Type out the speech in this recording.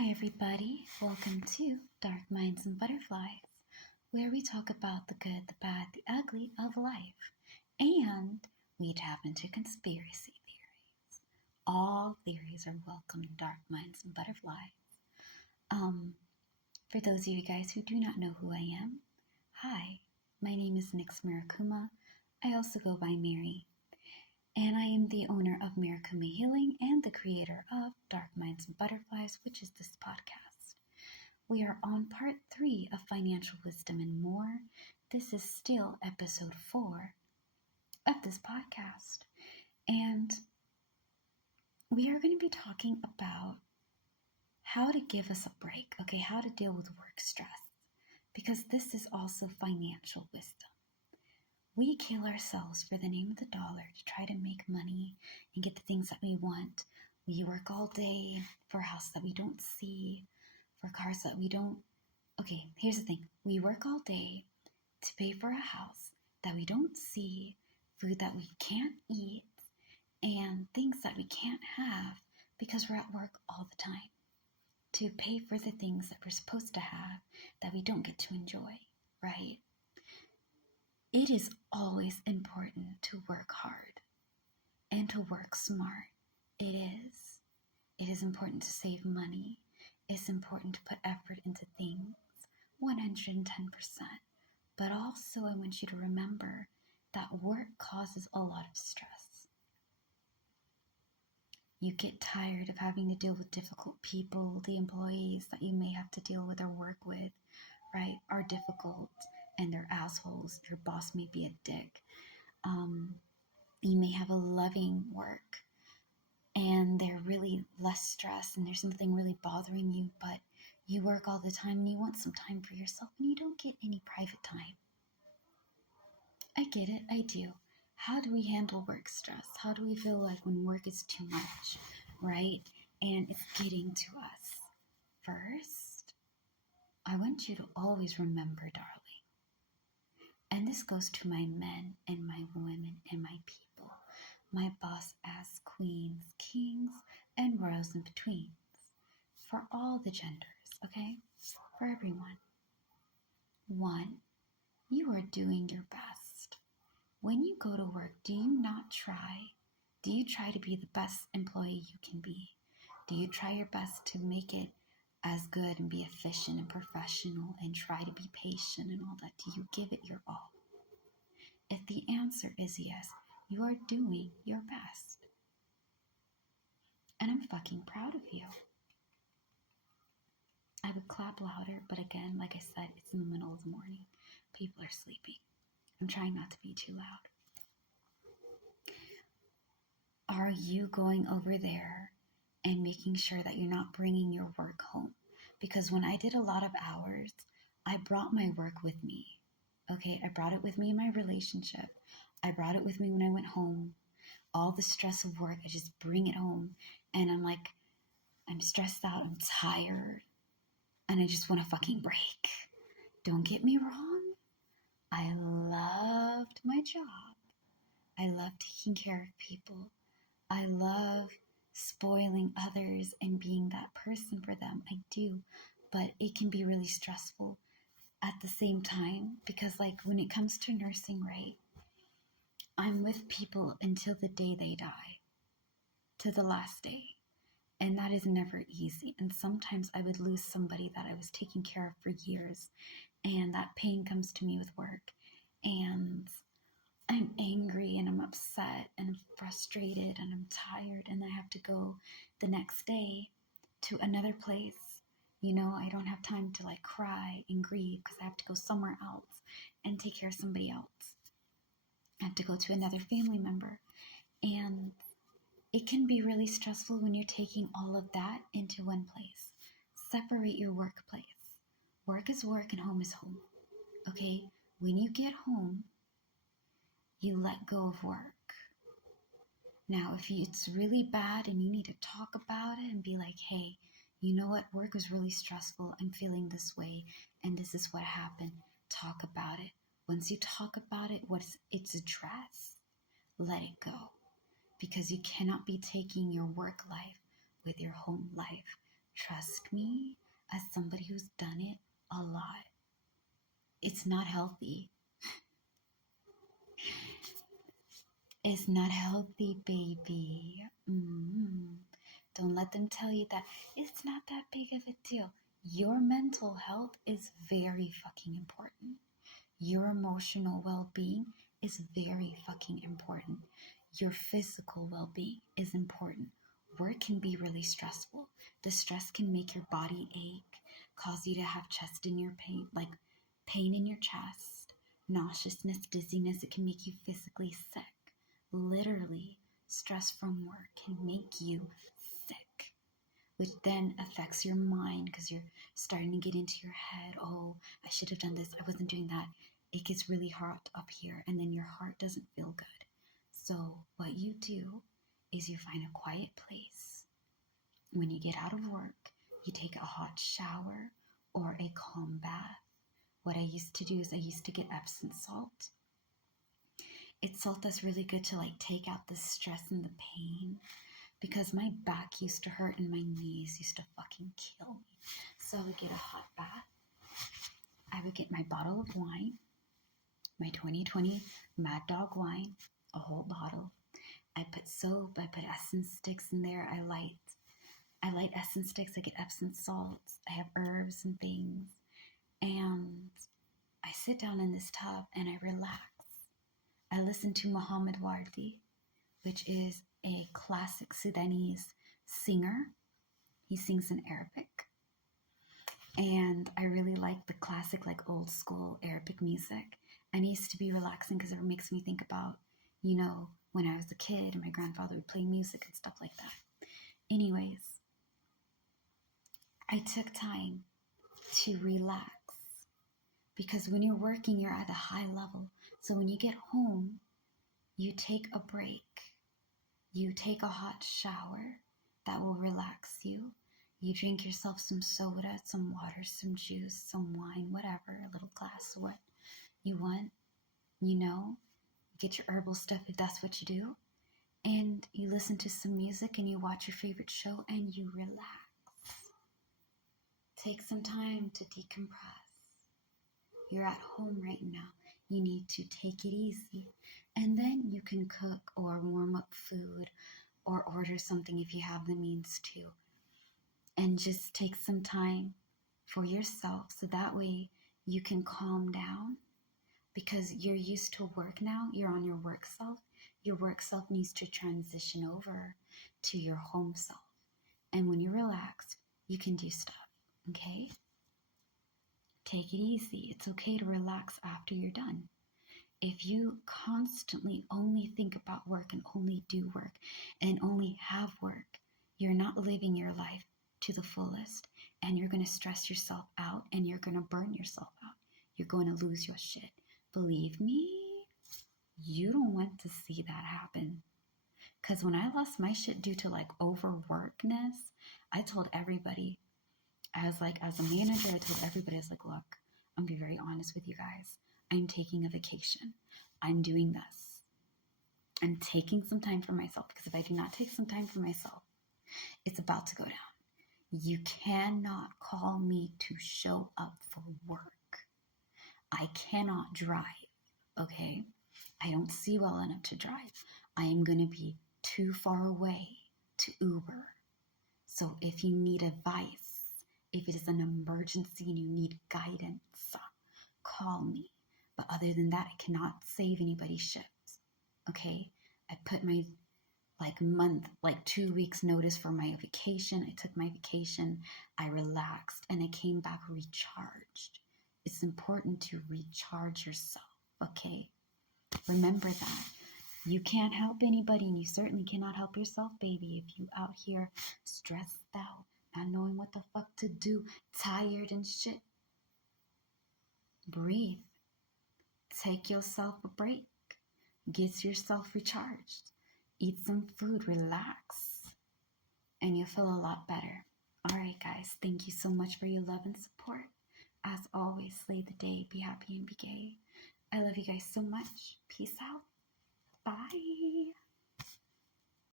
Hi, everybody. Welcome to Dark Minds and Butterflies, where we talk about the good, the bad, the ugly of life. And we tap into conspiracy theories. All theories are welcome in Dark Minds and Butterflies. For those of you guys who do not know who I am, hi, my name is Nyx Mirakuma. I also go by Mary. And I am the owner of Mirakuma Healing and the creator of Dark Minds and Butterflies, which is this podcast. We are on part 3 of Financial Wisdom and More. This is still episode 4 of this podcast. And we are going to be talking about how to give us a break, okay, how to deal with work stress, because this is also financial wisdom. We kill ourselves for the name of the dollar to try to make money and get the things that we want. We work all day for a house that we don't see, for cars that we don't. Okay, here's the thing. We work all day to pay for a house that we don't see, food that we can't eat, and things that we can't have because we're at work all the time. To pay for the things that we're supposed to have that we don't get to enjoy, right? It is always important to work hard and to work smart. It is. It is important to save money. It's important to put effort into things, 110%. But also I want you to remember that work causes a lot of stress. You get tired of having to deal with difficult people. The employees that you may have to deal with or work with, right, are difficult. And they're assholes. Your boss may be a dick. You may have a loving work and they're really less stressed and there's something really bothering you, but you work all the time and you want some time for yourself and you don't get any private time. I get it. I do. How do we handle work stress? How do we feel like when work is too much, right? And it's getting to us. First, I want you to always remember, darling, and this goes to my men and my women and my people, my boss ass queens, kings, and royals in betweens. For all the genders, okay? For everyone. 1, you are doing your best. When you go to work, do you try to be the best employee you can be? Do you try your best to make it as good and be efficient and professional and try to be patient and all that? Do you give it your all? If the answer is yes, you are doing your best. And I'm fucking proud of you. I would clap louder, but again, like I said, it's in the middle of the morning. People are sleeping. I'm trying not to be too loud. Are you going over there and making sure that you're not bringing your work home? Because when I did a lot of hours, I brought my work with me. Okay, I brought it with me in my relationship. I brought it with me when I went home. All the stress of work, I just bring it home. And I'm like, I'm stressed out, I'm tired, and I just want a fucking break. Don't get me wrong. I loved my job. I love taking care of people. I love spoiling others and being that person for them. I do. But it can be really stressful at the same time because, like, when it comes to nursing, right, I'm with people until the day they die, to the last day. And that is never easy. And sometimes I would lose somebody that I was taking care of for years. And that pain comes to me with work. And I'm angry and I'm upset and I'm frustrated and I'm tired. And I have to go the next day to another place. You know, I don't have time to like cry and grieve because I have to go somewhere else and take care of somebody else. I have to go to another family member. And it can be really stressful when you're taking all of that into one place. Separate your workplace. Work is work and home is home. Okay? When you get home, you let go of work. Now, if it's really bad and you need to talk about it and be like, hey, you know what? Work was really stressful. I'm feeling this way and this is what happened. Talk about it. Once you talk about it, it's addressed, let it go. Because you cannot be taking your work life with your home life. Trust me, as somebody who's done it a lot, it's not healthy. It's not healthy, baby. Don't let them tell you that it's not that big of a deal. Your mental health is very fucking important. Your emotional well being is very fucking important. Your physical well being is important. Work can be really stressful. The stress can make your body ache, cause you to have chest in your pain, like pain in your chest, nauseousness, dizziness. It can make you physically sick. Literally, stress from work can make you sick, which then affects your mind because you're starting to get into your head. Oh, I should have done this. I wasn't doing that. It gets really hot up here, and then your heart doesn't feel good. So, what you do is you find a quiet place. When you get out of work, you take a hot shower or a calm bath. What I used to do is I used to get Epsom salt. It's salt that's really good to like take out the stress and the pain, because my back used to hurt and my knees used to fucking kill me. So I would get a hot bath. I would get my bottle of wine, my 2020 Mad Dog wine, a whole bottle. I put soap, I put essence sticks in there. I light essence sticks, I get Epsom salts, I have herbs and things. And I sit down in this tub and I relax. I listen to Muhammad Wardi, which is a classic Sudanese singer. He sings in Arabic. And I really like the classic, like old school Arabic music. And it used to be relaxing because it makes me think about, you know, when I was a kid and my grandfather would play music and stuff like that. Anyways, I took time to relax because when you're working, you're at a high level. So when you get home, you take a break. You take a hot shower that will relax you. You drink yourself some soda, some water, some juice, some wine, whatever, a little glass of what you want. You know, get your herbal stuff if that's what you do. And you listen to some music and you watch your favorite show and you relax. Take some time to decompress. You're at home right now. You need to take it easy. And then you can cook or warm up food or order something if you have the means to. And just take some time for yourself so that way you can calm down, because you're used to work now. You're on your work self. Your work self needs to transition over to your home self. And when you're relaxed, you can do stuff, okay? Take it easy. It's okay to relax after you're done. If you constantly only think about work and only do work and only have work, you're not living your life to the fullest, and you're going to stress yourself out and you're going to burn yourself out. You're going to lose your shit. Believe me, you don't want to see that happen. Because when I lost my shit due to like overworkness, I told everybody, as a manager, I told everybody, I was like, look, I'm going to be very honest with you guys. I'm taking a vacation. I'm doing this. I'm taking some time for myself, because if I do not take some time for myself, it's about to go down. You cannot call me to show up for work. I cannot drive, okay? I don't see well enough to drive. I am going to be too far away to Uber. So if you need advice, if it is an emergency and you need guidance, call me. But other than that, I cannot save anybody's ships, okay? I put my 2 weeks notice for my vacation. I took my vacation, I relaxed, and I came back recharged. It's important to recharge yourself, okay? Remember that. You can't help anybody, and you certainly cannot help yourself, baby, if you out here stressed out, not knowing what the fuck to do, tired and shit. Breathe. Take yourself a break. Get yourself recharged. Eat some food, relax, and you'll feel a lot better. All right, guys, thank you so much for your love and support. As always, slay the day, be happy and be gay. I love you guys so much. Peace out. Bye.